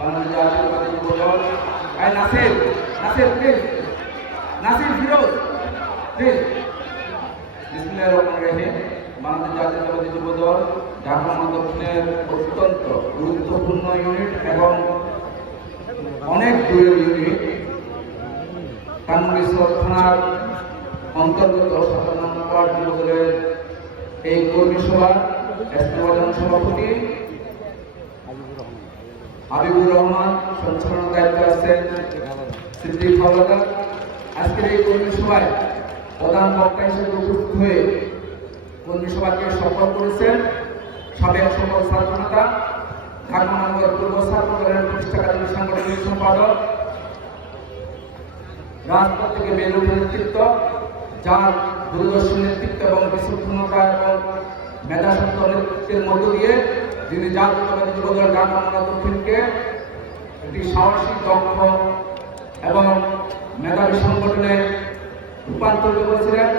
বাংলাদেশ জাতীয়তাবাদী Jubodal Nasir Nasir please Nasir Firoz please বিসমিল্লাহির রহমানির রহিম। বাংলাদেশ জাতীয়তাবাদী যুবদল ঢাকা দক্ষিণের অত্যন্ত গুরুত্বপূর্ণ ইউনিট এবং অনেক দূরের ইউনিট কানমুড়িশ্বর থানার অন্তর্গত 57 নম্বর ওয়ার্ড যুবদলের এই কর্মী সভার স্থানীয় সভাপতি হাবিবুর রহমান, সঞ্চালনার দায়িত্বে আছেন সিদ্দিক হাওলাদার। আজকের এই কর্মী সভায় প্রধান বক্তা হিসেবে উপস্থিত হয়ে কর্মী সভাকে সফল করেছেন সাবেক সকল ছাত্র নেতা, ঢাকা মহানগর পূর্ব ছাত্র দলের প্রতিষ্ঠাকারী সাংগঠনিক সম্পাদক, রাজপথ থেকে বের উঠে নেতৃত্ব, যার দূরদর্শী নেতৃত্ব এবং বিচক্ষণতা এবং মেধাসম্পন্ন নেতৃত্বের মধ্য দিয়ে যিনি জাতীয়তাবাদী যুবদল ঢাকা দক্ষিণকে একটি সাহসী, দক্ষ এবং মেধাবী সংগঠনে রূপান্তরিত করেছিলেন।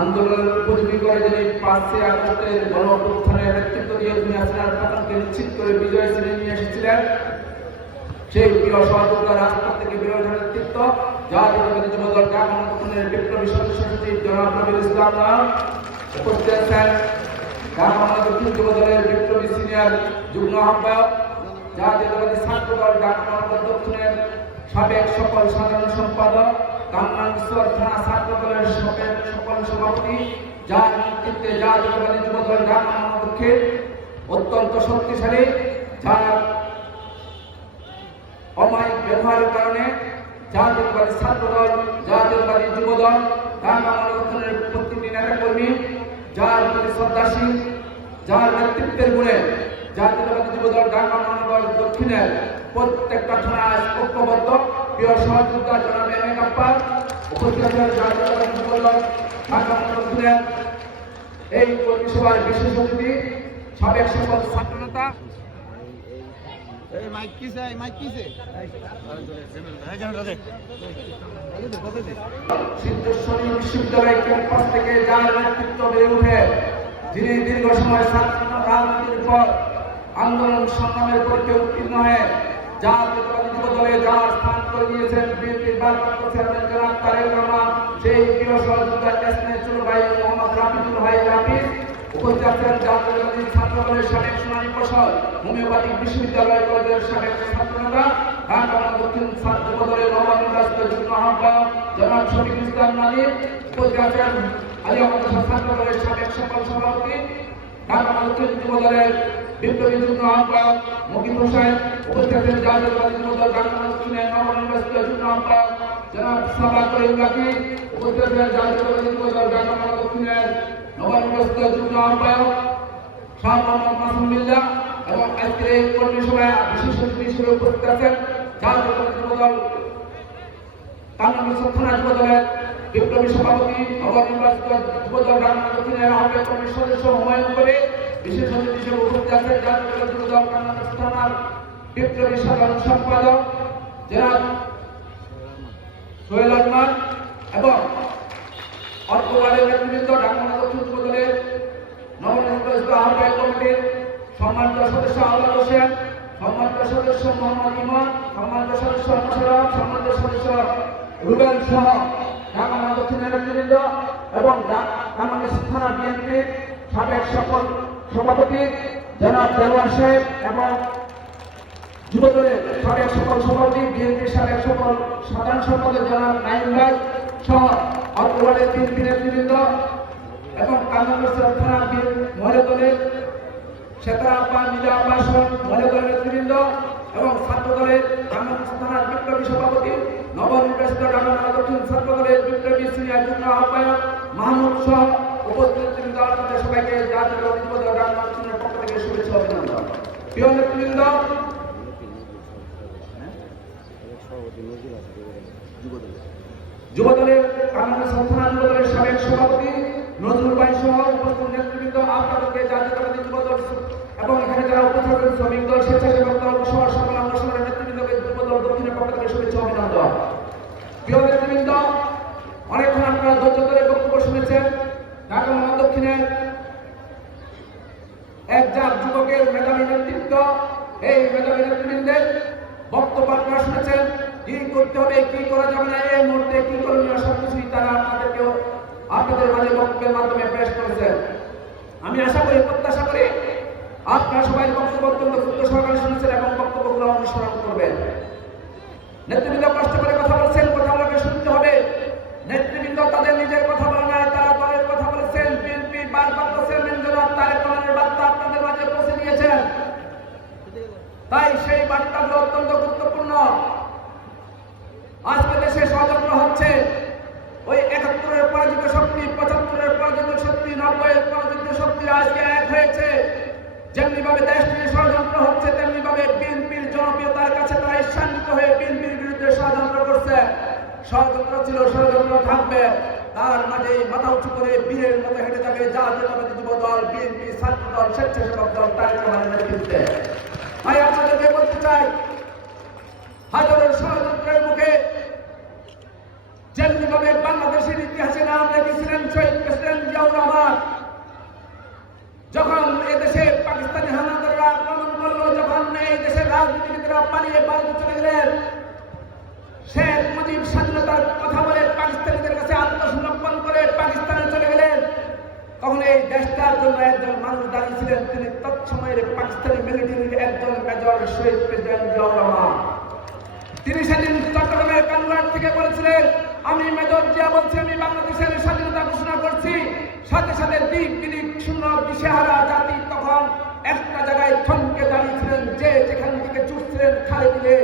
আন্দোলনের উপযোগী করে যিনি 5 আগস্টের গণ অভ্যুত্থানের নেতৃত্ব দিয়ে দুনিয়া পতনকে নিশ্চিত করে বিজয় ছিনিয়ে নিয়ে এসেছিলেন। সেই প্রিয় সহযোগিতা রাজপথ থেকে বিরোধী নেতৃত্ব জাতীয়তাবাদী যুবদল ঢাকা দক্ষিণের বিপ্লবী সদস্য সচিব জনাব নবীর ইসলাম উপস্থিত আছেন। ঢাকা দক্ষিণ যুবদলের বিপ্লবী সিনিয়র যুগ্ম আহ্বায়ক, জাতীয়তাবাদী ছাত্র দল ঢাকা দক্ষিণের সাবেক সকল সাধারণ সম্পাদক, কামরাঙ্গীরচর থানা ছাত্র দলের সকল সভাপতি, যার নেতৃত্বে জাতীয়তাবাদী যুবদল ঢাকা দক্ষিণ অত্যন্ত শক্তিশালী, যার অমায়িক ব্যবহারের কারণে জাতীয়তাবাদী ছাত্র দল, জাতীয়তাবাদী যুবদল ঢাকা দক্ষিণের প্রতিটি নেতাকর্মী যার প্রতি শ্রদ্ধাশীল, যার নেতৃত্বের গুণে জাতীয়তাবাদী যুবদল ঢাকা মহানগর দক্ষিণের প্রত্যেকটা থানায় ঐক্যবদ্ধ। প্রিয় সহযোগিতা জনাব এম এ কাপ্পার উপস্থিত আছেন। জাতীয়তাবাদী যুবদল ঢাকা দক্ষিণের এই কর্মী সভার বিশেষ অতিথি সাবেক সকল ছাত্র নেতা সিদ্ধেশ্বরী বিশ্ববিদ্যালয় ক্যাম্পাস থেকে যার নেতৃত্ব বেড়ে উঠে, যিনি দীর্ঘ সময় ছাত্র রাজনীতির পর আন্দোলন সংগ্রামের পক্ষে উত্তীর্ণ হয়ে জাতীয়তাবাদী যুবদলে যার স্থান করে নিয়েছেন বিএনপির ভারপ্রাপ্ত চেয়ারম্যান জনাব তারেক রহমান, সেই প্রিয় সহযোগিতা এসএনএ ছোট ভাই মোহাম্মদ রাফিজুল ভাই রাফিজ উপস্থিত আছেন। জাতীয়তাবাদী ছাত্র দলের সাবেক শুনানি প্রসাদ, হোমিওপ্যাথিক বিশ্ববিদ্যালয় কলেজের সাবেক ছাত্র নেতা, ঢাকা দক্ষিণ ছাত্র দলের নবনির্বাচিত যুগ্ম আহ্বায়ক জনাব শফিকুল ইসলাম নাজির উপস্থিত আছেন। আলিয়াবাদ ছাত্র দলের সাবেক সকল সভাপতি, ঢাকা দক্ষিণ যুবদলের বিপ্লবী যুগ্ম আহ্বায়ক মুকিম হোসেন উপস্থিত আছেন। জাতীয়তাবাদী যুবদল ঢাকা দক্ষিণের নবনির্বাচিত যুগ্ম আহ্বায়ক জনাব সাবা করিম রাকি উপস্থিত আছেন। জাতীয়তাবাদী যুবদল ঢাকা দক্ষিণের নবনির্বাচিত যুগ্ম আহ্বায়ক শাহ মোহাম্মদ মাসুমিল্লাহ এবং আজকের এই কর্মী সভায় বিশেষ অতিথি হিসেবে উপস্থিত আছেন জাতীয়তাবাদী যুবদল কানমুড়িশ্বর থানা যুবদলের বিপ্লবী সভাপতি, নবনির্বাচিত যুবদল ঢাকা দক্ষিণের আহ্বায়ক কমিটির সদস্য হুমায়ুন কবির বিশেষ অতিথি হিসেবে উপস্থিত আছেন। জাতীয়তাবাদী যুবদল কানমুড়িশ্বর থানার বিপ্লবী সাধারণ সম্পাদক জনাব সোহেল আহমদ এবং অর্থবাদের নেতৃবৃন্দ, ঢাকা দক্ষিণ যুবদলের নবনির্বাচিত আহ্বায়ক কমিটির সম্মানিত সদস্য আওলাদ হোসেন, সম্মানিত সদস্য মোহাম্মদ ইমন, সম্মানিত সদস্য মোশাররফ, সম্মানিত সদস্য রুবেল সহ ঢাকা দক্ষিণের নেতৃবৃন্দ এবং কানমুড়িশ্বর থানা বিএনপির সাবেক সকল সভাপতি জনাব দেওয়ান সাহেব এবং যুবদলের সাবেক সকল সভাপতি, বিএনপির সাবেক সকল সাধারণ সম্পাদক জনাব নাইম ভাই সহ অর্থবাদের বিএনপি নেতৃবৃন্দ এবং কানমুড়িশ্বর থানা মহিলা দলের শেখা আব্বা, মিলা আব্বা সহ মহিলা দলের নেতৃবৃন্দ এবং ছাত্র দলের কানমুড়িশ্বর থানার বিপ্লবী সভাপতি, নবনির্বাচিত ঢাকা দক্ষিণ ছাত্র দলের বিপ্লবী সিনিয়র যুগ্ম আহ্বায়ক মাহমুদ সহ উপস্থিত নেতৃবৃন্দ, আপনাদের সবাইকে জাতীয়তাবাদী যুবদল ঢাকা দক্ষিণের পক্ষ থেকে শুভেচ্ছা অভিনন্দন। প্রিয় নেতৃবৃন্দ, যুবদলের কানমুড়িশ্বর থানা যুবদলের সাবেক সভাপতি নজরুল ভাই সহ উপস্থিত নেতৃবৃন্দ, আপনাদেরকে জাতীয়তাবাদী যুবদল এবং এখানে যারা উপস্থিত শ্রমিক দল, স্বেচ্ছাসেবক দল সহ সকল অঙ্গসংগঠনের নেতৃবৃন্দকে যুবদল দক্ষিণের পক্ষ থেকে শুভেচ্ছা অভিনন্দন। প্রিয় নেতৃবৃন্দ, অনেকক্ষণ আপনারা ধৈর্য ধরে বক্তব্য শুনেছেন। ঢাকা দক্ষিণের এক জাত যুবকের মেধাবী নেতৃত্ব, এই মেধাবী নেতৃবৃন্দের কি করতে হবে কি করা যাবে না এই মুহূর্তে কি করণীয় সবকিছুই তারা আপনাদের মাঝে বক্তব্যের মাধ্যমে পেশ করেছেন। আমি আশা করি প্রত্যাশা করি আপনারা সবাই বক্তব্য অত্যন্ত গুরুত্ব সহকারে শুনছেন এবং বক্তব্যগুলো অনুসরণ করবেন। নেতৃবৃন্দ কষ্ট করে কথা বলছেন, কথা আমাকে শুনতে হবে। নেতৃবৃন্দ তাদের নিজের কথা বলে নাই, তারা দলের কথা বলেছেন। বিএনপি বারবার বলছেন জনাব তারেক রহমানের বার্তা আপনাদের মাঝে পৌঁছে দিয়েছেন, তাই সেই বার্তাগুলো অত্যন্ত গুরুত্বপূর্ণ। আজকে দেশে ষড়যন্ত্র হচ্ছে, ওই ৭১-এর পরাজিত শক্তি, ৭৫-এর পরাজিত শক্তি, ৯০-এর পরাজিত শক্তি আজকে এক হয়েছে। যেমনি ভাবে দেশ নিয়ে ষড়যন্ত্র হচ্ছে, তেমনি ভাবে বিএনপির জনপ্রিয়তার কাছে তারা ঈর্ষান্বিত হয়ে বিএনপির বিরুদ্ধে ষড়যন্ত্র করছে। ষড়যন্ত্র ছিল, ষড়যন্ত্র থাকবে, তার মাঝে মাথা উঁচু করে বীরের মতো হেঁটে যাবে জাতীয়তাবাদী যুব দল, বিএনপি, ছাত্র দল, স্বেচ্ছাসেবক দল, তারেক রহমানের নেতৃত্বে। তাই আপনাদেরকে বলতে চাই, হাজারো ষড়যন্ত্রের মুখে যেমনি ভাবে বাংলাদেশের ইতিহাসে নাম রেখেছিলেন শহীদ প্রেসিডেন্ট জিয়াউর রহমান, যখন এদেশে পাকিস্তানি হানাদাররা আক্রমণ করলো, যখন এই দেশের রাজনীতিবিদরা পালিয়ে ভারতে চলে গেলেন, শেখ মুজিব স্বাধীনতার কথা বলে পাকিস্তানিদের কাছে আত্মসমর্পণ করে পাকিস্তানে চলে গেলেন, তখন এই দেশটার জন্য একজন মানুষ দাঁড়িয়েছিলেন, তিনি তৎসময়ের পাকিস্তানি মিলিটারির একজন মেজর শহীদ প্রেসিডেন্ট জিয়াউর রহমান। তিনি সেদিন চট্টগ্রামের কালুরঘাট থেকে বলেছিলেন, আমি মেজর জিয়া বলছি, আমি বাংলাদেশের স্বাধীনতা ঘোষণা করছি। সাথে সাথে দিক বিদিক শূন্য দিশেহারা জাতি তখন একটা জায়গায় থমকে দাঁড়িয়েছিলেন, যে যেখান থেকে ছুটছিলেন খালে দিলে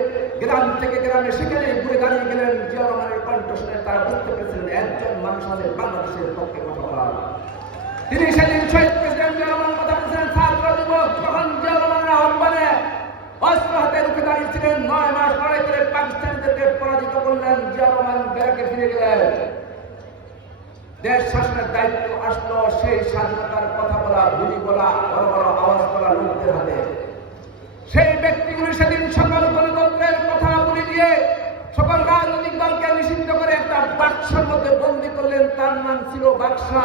গ্রাম থেকে গ্রামে সেখানে ঘুরে দাঁড়িয়ে গেলেন। জিয়া রহমানের কণ্ঠ শুনে তারা বুঝতে পেরেছিলেন একজন মানুষ আমাদের বাংলাদেশের পক্ষে কথা বলা। তিনি সেদিন শহীদ প্রেসিডেন্ট জিয়া রহমান কথা বলছিলেন, ছাত্র যুবক তখন জিয়া রহমানের আহ্বানে অস্ত্র হাতে রুখে দাঁড়িয়েছিলেন। ৯ মাস লড়াই করে পাকিস্তানিদেরকে পরাজিত করলেন। জিয়া রহমান ব্যারাকে ফিরে গেলেন। দেশ শাসনের দায়িত্ব আসলো সেই স্বাধীনতার কথা বলা, বুলি বলা, বড় বড় আওয়াজ বলা লোকদের হাতে। সেই ব্যক্তিগুলি সেদিন সকল গণতন্ত্রের কথা বলে দিয়ে সকল রাজনৈতিক দলকে নিষিদ্ধ করে একটা বাক্সের মধ্যে বন্দী করলেন, তার নাম ছিল বাক্সা।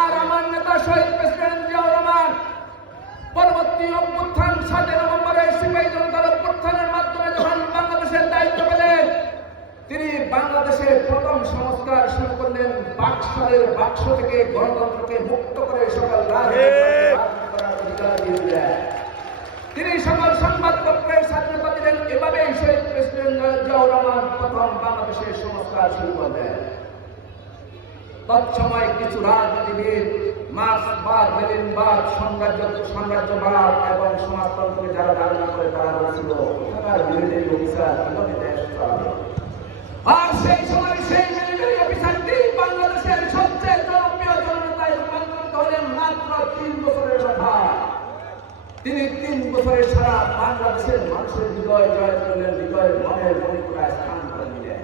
আর আমার নেতা শহীদ প্রেসিডেন্ট জিয়াউর রহমান পরবর্তী অভ্যুত্থান ৭ নভেম্বরে সিপাহী জনতার অভ্যুত্থানের মাধ্যমে যখন বাংলাদেশের দায়িত্ব পেলেন, তিনি বাংলাদেশের প্রথম সংস্কার শুরু করলেন। বাক্স থেকে গণতন্ত্রকে মুক্ত করে সকল তিনি সকল সংবাদপত্রের স্বাধীনতা দিলেন। এভাবেই শহীদ প্রেসিডেন্ট জিয়াউর রহমান প্রথম বাংলাদেশের সংস্কার শুরু করলেন। তৎসময় কিছু রাজনীতিবিদ মার্ক্সবাদ, লেনিনবাদ, সাম্রাজ্যবাদ এবং সমাজতন্ত্রকে যারা ধারণা করে তারা বলেছিল মিলিটারি অফিসার কিভাবে দেশ চালাবে। আর সেই সময় সেই মিলিটারি অফিসারটি বাংলাদেশের সবচেয়ে জনপ্রিয় জননেতায় রূপান্তরিত হলেন মাত্র ৩ বছরের কথা। তিনি ৩ বছরে সারা বাংলাদেশের মানুষের হৃদয় জয় করলেন, হৃদয়ের মনের মণিপুরায় স্থান করে নিলেন।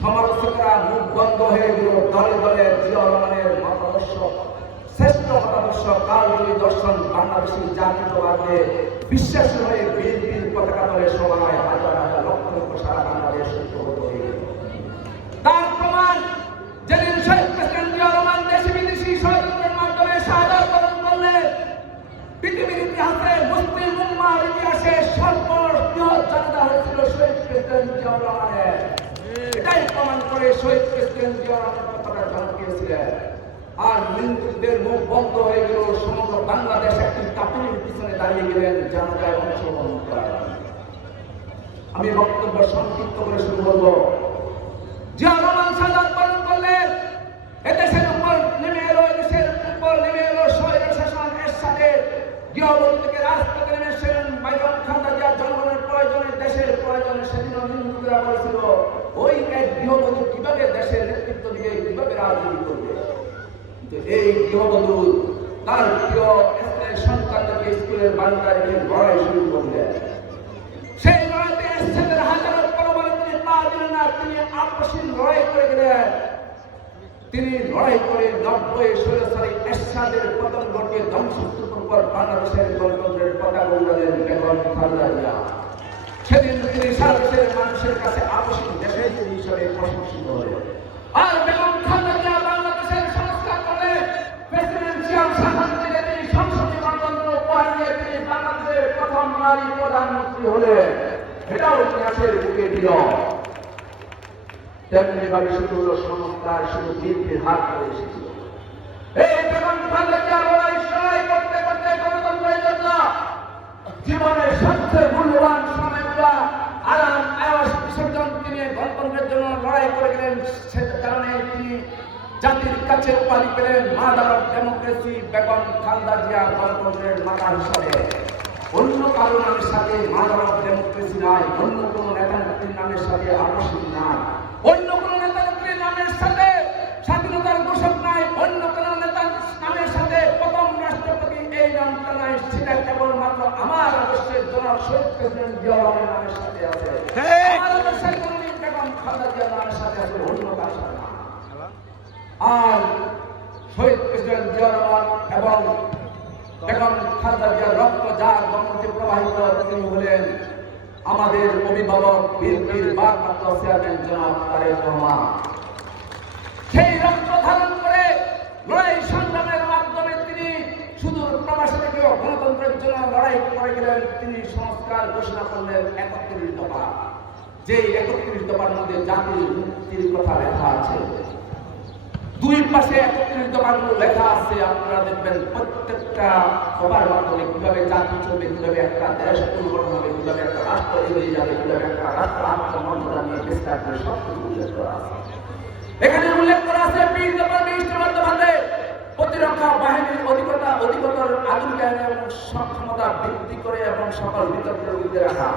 সমালোচকরা মুখ বন্ধ হয়ে গেল। দলে দলে জিয়াউর রহমানের মতাদর্শ, শ্রেষ্ঠ মতাদর্শ, কালজয়ী দর্শন বাংলাদেশী জাতীয়তাবাদে বিশ্বাসী হয়ে বিএনপির পতাকা তলে সবাই হাজার হাজার লক্ষ লক্ষ সারা বাংলাদেশ ঐক্যবদ্ধ হয়ে গেল। তার প্রমাণ যেদিন শহীদ প্রেসিডেন্ট জিয়াউর রহমান দেশি বিদেশি ষড়যন্ত্রের মাধ্যমে শাহাদাত বরণ করলেন, পৃথিবীর ইতিহাসে মুসলিম উম্মাহর ইতিহাসে সর্ববৃহৎ জানাজা হয়েছিল শহীদ প্রেসিডেন্ট জিয়াউর রহমানের। এটাই প্রমাণ করে শহীদ প্রেসিডেন্ট জিয়াউর রহমান কতটা জনপ্রিয় ছিলেন। আর মিন্টুদের মুখ বন্ধ হয়ে গেল। সমগ্র বাংলাদেশ একটি কাপুরের পিছনে দাঁড়িয়ে গেলেন জানাজায় অংশগ্রহণ করার। আমি বক্তব্য সংক্ষিপ্ত করে শুরু করবো। জিয়াউর রহমান শাহাদাত বরণ করলেন। এদেশের উপর নেমে এলো, এদেশের উপর নেমে এলো স্বৈর শাসন। এর সাথে গৃহবধূ থেকে রাজপথে নেমে এসেছিলেন বেগম খালেদা জিয়া। জনগণের প্রয়োজনে, দেশের প্রয়োজনে সেদিন হিন্দুরা বলেছিল ওই এক গৃহবধূ কিভাবে দেশের নেতৃত্ব দিয়ে কিভাবে রাজনীতি করবে। কিন্তু এই গৃহবধূ তার প্রিয় সন্তানদেরকে স্কুলের বারান্দায় রেখে লড়াই শুরু করলেন। সেই লড়াইতে এসছেদের হাজারো পরমাণু তিনি পা দিলেন না, তিনি আপসীন লড়াই করে গেলেন। তিনি লড়াই করে ৯০ স্বৈরাচারী এরশাদের পতন ঘটিয়ে ধ্বংসস্তূপের উপর বাংলাদেশের গণতন্ত্রের পতাকা উড়ালেন বেগম খালেদা জিয়া। সেদিন তিনি সারা দেশের মানুষের কাছে আপসীন দেশের হিসেবে প্রশংসিত হলেন। আর বেগম খালেদা জিয়া বাংলাদেশের সংস্কার করে প্রেসিডেন্সিয়াল শাসন থেকে তিনি সংসদীয় গণতন্ত্র উপহার দিয়ে তিনি বাংলাদেশের প্রথম নারী প্রধানমন্ত্রী হলেন। এটাও ইতিহাসের বুকে দিল। তেমনি ভাবে শুধু হলো সংস্কার, শুধু বিএনপির হাত ধরে এসেছিল। এই বেগম খালেদা জিয়া লড়াই করতে করতে গণতন্ত্রের জন্য জীবনের সবচেয়ে মূল্যবান সময়গুলা আরাম আয়াস বিসর্জন তিনি গণতন্ত্রের জন্য লড়াই করে গেলেন। সে কারণে তিনি জাতির কাছে উপাধি পেলেন mother of democracy, Begum Khaleda Zia গণতন্ত্রের মাতা হিসাবে। অন্য কারো নামের সাথে মাদার অফ ডেমোক্রেসি নাই, অন্য কোনো নেতানেত্রীর নামের সাথে আদর্শিক নাই, অন্য কোনো নেতানেত্রীর নামের সাথে স্বাধীনতার ঘোষক নাই, অন্য কোনো নেতার নামের সাথে প্রথম রাষ্ট্রপতি এই নামটা নাই। সেটা কেবলমাত্র আমার আদর্শের জনাব শহীদ প্রেসিডেন্ট জিয়াউর রহমানের নামের সাথে আছে। আমার আদর্শের কর্মী বেগম খালেদা জিয়ার নামের সাথে আছে, অন্য কারোর সাথে না। আর শহীদ প্রেসিডেন্ট জিয়াউর রহমান এবং বেগম খালেদা জিয়ার রক্ত যার গণতন্ত্রে প্রবাহিত, তিনি হলেন আমাদের অভিভাবক বিএনপির ভারপ্রাপ্ত চেয়ারম্যান জনাব তারেক রহমান। সেই রক্ত ধারণ করে লড়াই সংগ্রামের মাধ্যমে তিনি শুধু প্রবাসী থেকেও গণতন্ত্রের জন্য লড়াই করে গেলেন। তিনি সংস্কার ঘোষণা করলেন 31 দফা, যে 31 দফার মধ্যে জাতির মুক্তির কথা লেখা আছে। দুই পাশে 31 দফাগুলো লেখা আছে। আপনারা দেখবেন প্রত্যেকটা দফার মাধ্যমে কিভাবে জাতি চলবে, কিভাবে একটা দেশ পরিবর্তন হবে, কিভাবে একটা রাষ্ট্র এগিয়ে যাবে, কিভাবে একটা রাষ্ট্র আত্মমর্যাদা নিয়ে বিস্তার করে সবকিছু উল্লেখ করা আছে। এখানে উল্লেখ করা আছে 20 দফা 20 দফাতে প্রতিরক্ষা বাহিনীর অধিকতর আধুনিক এবং সক্ষমতা বৃদ্ধি করে এবং সকল বিতর্কের ঊর্ধ্বে রাখা,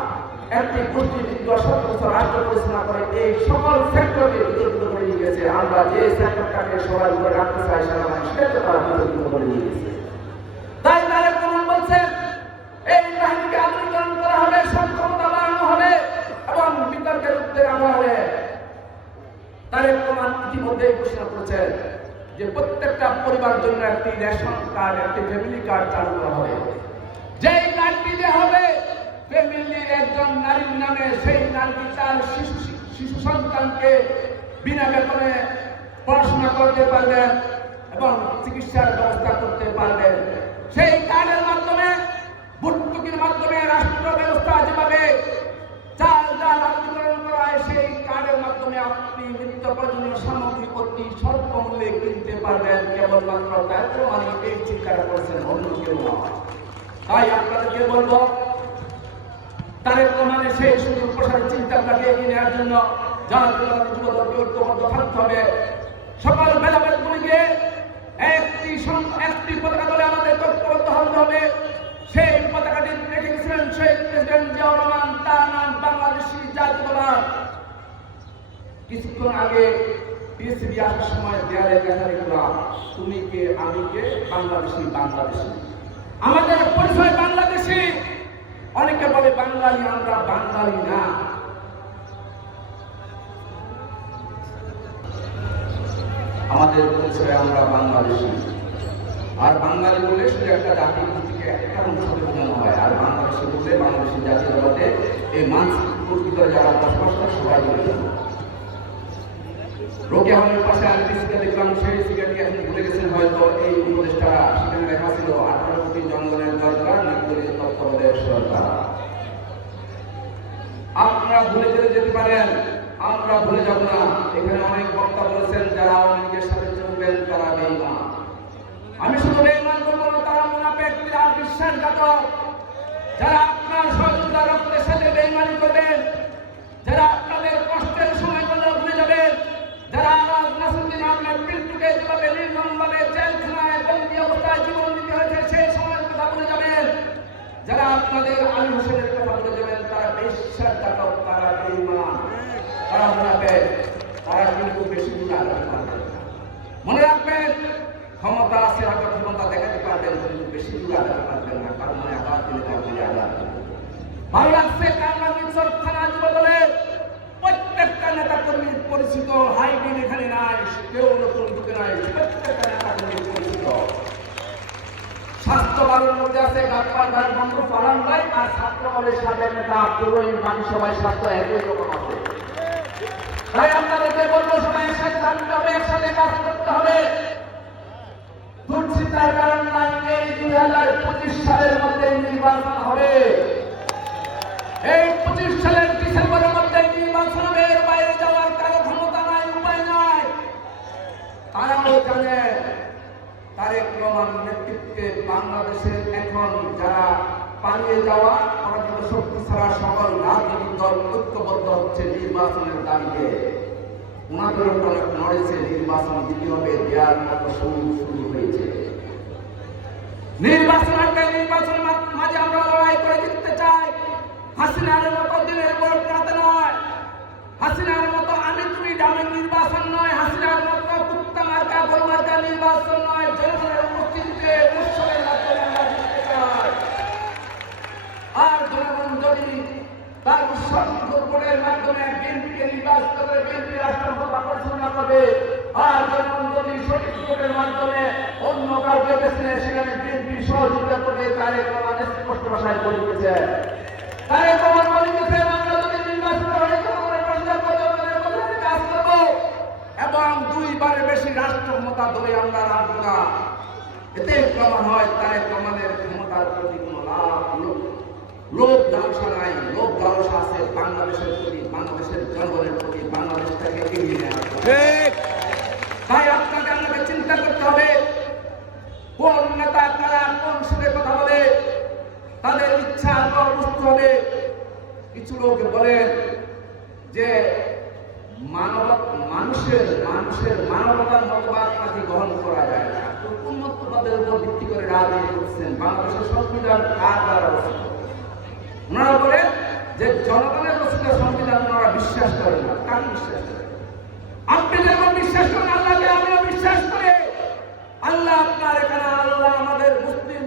একটি গোষ্ঠীভিত্তিক সর্বোচ্চ রাষ্ট্র পরিচালনা করে এই সকল সেক্টরকে বিতর্কিত করে নিয়ে গেছে। আমরা যে সেক্টরটাকে সবার উপরে রাখতে চাই সেনাবাহিনী, সেটা তারা বিতর্কিত করে নিয়ে গেছে। তাই তারেক রহমান বলছেন এই বাহিনীকে আধুনিকরণ করা হবে, সক্ষমতা বাড়ানো হবে এবং বিতর্কের ঊর্ধ্বে রাখা হবে। তারেক রহমান ইতিমধ্যে ঘোষণা করেছেন যে প্রত্যেকটা পরিবার জন্য একটি রেশন কার্ড, একটি ফ্যামিলি কার্ড চালু করা হবে। যেই কার্ডটি যে হবে ফ্যামিলির একজন নারীর নামে, সেই নারী তার শিশু সন্তানকে বিনা বেতনে পড়াশোনা করতে পারবেন এবং চিকিৎসার ব্যবস্থা করতে পারবেন। সেই কার্ডের মাধ্যমে, ভর্তুকির মাধ্যমে রাষ্ট্র ব্যবস্থা যেভাবে চাল ডাল আত্মীকরণ করা হয়, সেই কার্ডের মাধ্যমে আপনি নিত্য প্রয়োজনীয় সামগ্রী অতি স্বল্প মূল্যে কিনতে পারবেন। কেবলমাত্র তার প্রমাণে এই চিন্তাটা করেছেন, অন্য কেউ নয়। তাই আপনাদেরকে বলবো তারেক রহমানের সেই সুদূর প্রসারী চিন্তাটাকে এগিয়ে নেওয়ার জন্য যুবদলকে ঐক্যবদ্ধ থাকতে হবে। সকল ভেদাভেদগুলিকে একটি পতাকা দলে আমাদের ঐক্যবদ্ধ হতে হবে। সেই পতাকাটি রেখে গেছিলেন শহীদ প্রেসিডেন্ট জিয়াউর রহমান, তার নাম বাংলাদেশী জাতীয়তাবাদ। কিছুক্ষণ আগে পিএসসিবি আসার সময় দেয়ালে লেখা দেখলাম, তুমি কে আমি কে, বাংলাদেশী বাংলাদেশী, আমাদের পরিচয় বাংলাদেশী। অনেকে বলে বাঙালি, আমরা বাঙালি না। আমাদের পরিচয় আমরা বাংলাদেশী। আর বাঙালি বলে শুধু একটা জাতি থেকে একটা অংশকে বোঝানো হয়, আর বাংলাদেশী বলে বাংলাদেশী জাতীয়তাবাদে এই মানসিক ভিতরে যারা বসবাস করে সবাই বলে। রোকে আমাদের পাশে আরেকটি দেখলাম, সেই সিগারেটটি এখন ভুলে গেছেন হয়তো এই উপদেষ্টারা। সেখানে লেখা ছিল 18 কোটি জনগণের দরকার, নির্দলীয় তত্ত্বাবধায়ক সরকার। আপনারা ভুলে যেতে পারেন, আমরা ভুলে যাব না। এখানে অনেক বক্তা বলেছেন যারা আওয়ামী লীগের সাথে চলবেন তারা বেঈমান। আমি শুধু বেঈমান বলবো না, তারা মুনাফিক, তারা বিশ্বাসঘাতক। যারা আপনার সহযোগিতা রক্তের সাথে বেঈমানি করবেন, যারা আপনাদের কষ্টের সময়গুলো ভুলে যাবেন, যারা নাসিরুদ্দিন আহমেদ পিন্টুকে যেভাবে নির্মমভাবে জেলখানায় বন্দী অবস্থায় জীবন দিতে হয়েছে সেই সময়ের কথা ভুলে যাবেন, যারা আপনাদের আলী হোসেনের কথা ভুলে যাবেন, তারা বিশ্বাসঘাতক, তারা বেঈমান, তারা মুনাফিক, তারা কিন্তু বেশি দূর আগাতে পারবেন না। মনে রাখবেন, ক্ষমতা আছে, হয়তো ক্ষমতা দেখাতে পারবেন, কিন্তু বেশি দূর আগাতে পারবেন না। কারণ মনে আঘাত দিলে কাউকে আঘাত ভালো লাগছে। কারমাঙ্গিরচর থানা যুবদলের প্রত্যেকটা নেতা কর্মীর পরিচিত, হাইবিন এখানে নাই, কেউ নতুন ঢুকে নাই, প্রত্যেকটা নেতা কর্মীর পরিচিত। স্বাস্থ্য বাড়ির মধ্যে আছে গাছপাল ভাই বন্ধ পালান ভাই, আর ছাত্র দলের সাবেক নেতা আব্দুর রহিম, বাকি সবাই স্বাস্থ্য একই রকম আছে। তাই আপনাদেরকে বলবো, সবাই একসাথে থাকতে হবে, একসাথে কাজ করতে হবে। দুশ্চিন্তার কারণ নাই, এই 2025 সালের মধ্যে নির্বাচন হবে। এই 25 সালের জানে তারেক রহমানের নেতৃত্বে বাংলাদেশের এখন যারা পালিয়ে যাওয়া পরাজিত শক্তি ছাড়া সকল রাজনৈতিক দল ঐক্যবদ্ধ হচ্ছে নির্বাচনের দাবিতে। ওনাদের অনেক নড়েছে, নির্বাচন দিতে হবে, দেওয়ার মতো শুরু হয়েছে। নির্বাচনের মাঝে আমরা লড়াই করে জিততে চাই। হাসিনার মতো দিনের ভোট রাতে নয়, হাসিনার মতো আমি তুমি ডামের নির্বাচন নয়, হাসিনার মতো কুত্তা মার্কা গোল মার্কা নির্বাচন নয়। জনগণের উপস্থিতিতে উৎসবের মাধ্যমে আমরা জিততে চাই। আর জনগণ যদি তার উৎসব ভোটের মাধ্যমে বিএনপিকে নির্বাচিত করে বিএনপি রাষ্ট্রপতি পরিচালনা করবে, আর জনগণ যদি সঠিক ভোটের মাধ্যমে অন্য কাউকে বেছে নেয় সেখানে বিএনপি সহযোগিতা করবে। তারেক রহমান স্পষ্ট ভাষায় বলিতেছে, তারেক রহমান বলিতেছে আমরা যদি নির্বাচিত হই জনগণের কাজ করবো এবং 2 বারের বেশি রাষ্ট্র ক্ষমতা ধরে আমরা রাখবো না। এতে প্রমাণ হয় তারেক রহমানের ক্ষমতার প্রতি কোন লোক লালসা নাই। লোক লালসা আছে বাংলাদেশের প্রতি, বাংলাদেশের জনগণের প্রতি, বাংলাদেশটাকে এগিয়ে নেওয়া। তাই আপনাকে চিন্তা করতে হবে কোন নেতা কারা কোন সুরে কথা বলে, তাদের ইচ্ছা বুঝতে হবে। কিছু লোক বলেন যে মানুষের মানবতার মতবাদ নাকি গ্রহণ করা যায় না। উন্মত্তবাদের উপর ভিত্তি করে রাজনীতি করছেন। বাংলাদেশের সংবিধান কার দ্বারা রচিত? ওনারা বলেন যে জনগণের রচিত সংবিধান ওনারা বিশ্বাস করেন না। কাকে বিশ্বাস করেন? আপনি যেমন বিশ্বাস করেন আল্লাহকে, আমিও বিশ্বাস করি। আল্লাহ আপনার এখানে, আল্লাহ আমাদের মুসলিম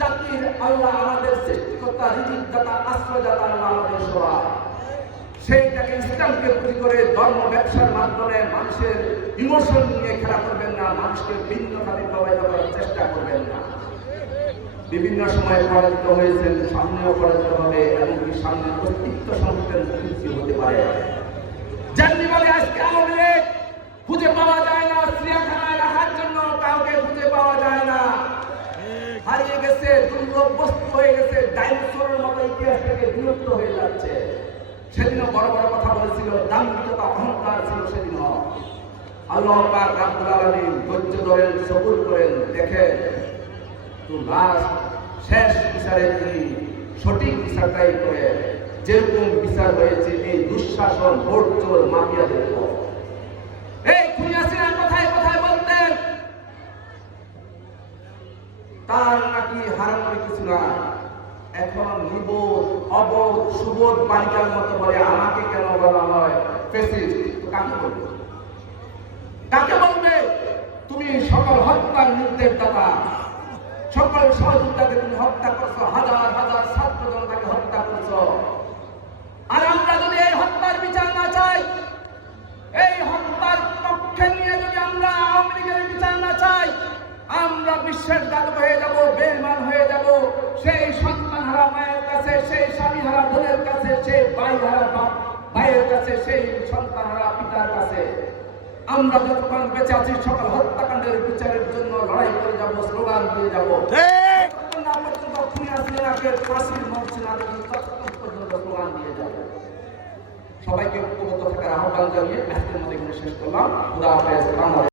জাতির, আল্লাহ আমাদের সৃষ্টিকর্তা, রিজিকদাতা, আশ্রয়দাতা, আল্লাহ আমাদের সবাই। সেইটাকে ইসলামকে পুঁজি করে ধর্ম ব্যবসার মাধ্যমে মানুষের ইমোশন নিয়ে খেলা করবেন না, মানুষকে ভিন্নভাবে প্রভাবিত করার চেষ্টা করবেন না। বিভিন্ন সময় পরাজিত হয়েছেন, সামনেও পরাজিত হবে, এমনকি সামনে অস্তিত্ব সংকটের মুখোমুখি হতে পারে। যেমনি বলে আজকে আওয়ামী লীগ খুঁজে পাওয়া যায় না, চিড়িয়াখানায় রাখার জন্য কাউকে খুঁজে পাওয়া যায় না, হারিয়ে গেছে, দুর্লভ বস্তু হয়ে গেছে, ডাইনোসরের মতো ইতিহাস থেকে বিলুপ্ত হয়ে যাচ্ছে। সেদিনও বড় বড় কথা বলেছিল, দাম্ভিকতা অহংকার ছিল সেদিনও। আল্লাহ পাক রব্বুল আলামিন ধৈর্য ধরেন, সবুর করেন, দেখেন তো লাস্ট শেষ বিচারে তিনি সঠিক বিচারটাই করে। যেরকম বিচার হয়েছে এই দুঃশাসন, ভোট চোর, মাফিয়াদের উপর। এই খুনি হাসিনা কথায় কথায় বলতেন তার নাকি হারানোর কিছু না। এখন নিবোধ, অবোধ, সুবোধ বালিকার মতো বলে আমাকে কেন বলা হয় ফ্যাসিস্ট? কাকে বলবে? কাকে বলবে? তুমি সকল হত্যার নির্দেশদাতা, সকল সহযোগিতাকে তুমি হত্যা করছো, হাজার হাজার ছাত্র জনতাকে হত্যা করছো। আর আমরা যদি এই হত্যার বিচার না চাই, এই হত্যার পক্ষে নিয়ে যদি আমরা আওয়ামী লীগের বিচার না চাই, আমরা বিশ্বাসঘাতক হয়ে যাব, বেঈমান হয়ে যাব। সেই সন্তান হারা মায়ের কাছে, সেই স্বামী হারা বোনের কাছে, সেই ভাই হারা ভাইয়ের কাছে, সেই সন্তান হারা পিতার কাছে আমরা যতক্ষণ বেঁচে আছি সকল হত্যাকাণ্ডের বিচারের জন্য লড়াই করে যাব, স্লোগান দিয়ে যাব। সবাইকে ঐক্যবদ্ধ থাকার আহ্বান জানিয়ে আজকের মতো এখানে শেষ করলাম। খুদা হাফেজ।